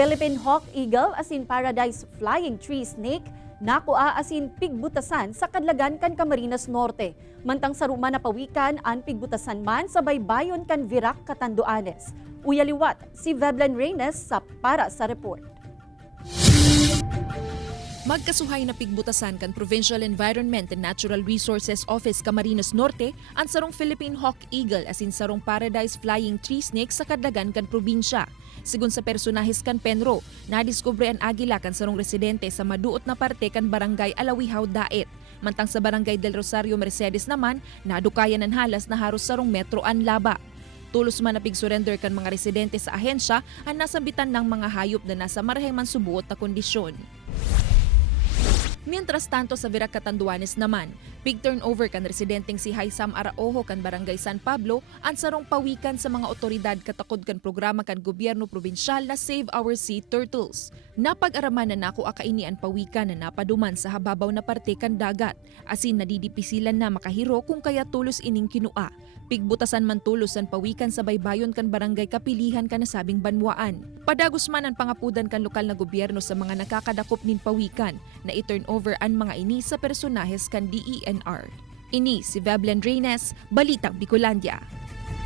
Philippine Hawk Eagle asin Paradise Flying Tree Snake nakua asin pigbutasan sa Kadlagan kan Camarines Norte. Mantang sa ruma na pawikan ang pigbutasan man sa baybayon kan Virac, Catanduanes. Uyaliwat si Veblen Reynes sa para sa report. Magkasuhay na pigbutasan kan Provincial Environment and Natural Resources Office Camarines Norte ang sarong Philippine Hawk Eagle asin sarong Paradise Flying Tree Snake sa Kadlagan kan probinsya. Sigun sa personahes kan Penro, nadiskubre ang agila kan sarong residente sa maduot na parte kan Barangay Alawihaw Daet. Mantang sa Barangay Del Rosario Mercedes naman, nadukayan ang halas na haros sarong Metro Anlaba. Tulos man na pig-surrender kan mga residente sa ahensya ang nasambitan ng mga hayop na nasa marahemang subuot na kondisyon. Mientras tanto sa Virac, Catanduanes naman, big turnover kan residenteng si Haysam Araojo kan Barangay San Pablo ang sarong pawikan sa mga otoridad katakod kan programa kan gobyerno probinsyal na Save Our Sea Turtles. Napag-araman na nako akaini ang pawikan na napaduman sa hababaw na parte kan dagat, asin nadidipisilan na makahiro kung kaya tulos ining kinua. Pigbutasan man tulos ang pawikan sa baybayon kan barangay kapilihan kan nasabing banwaan. Padagos man ang pangapudan kan lokal na gobyerno sa mga nakakadakop nin pawikan na i-turn over ang mga ini sa personahes kan DENR. Ini si Veblen Reynes, Balitang Bicolandia.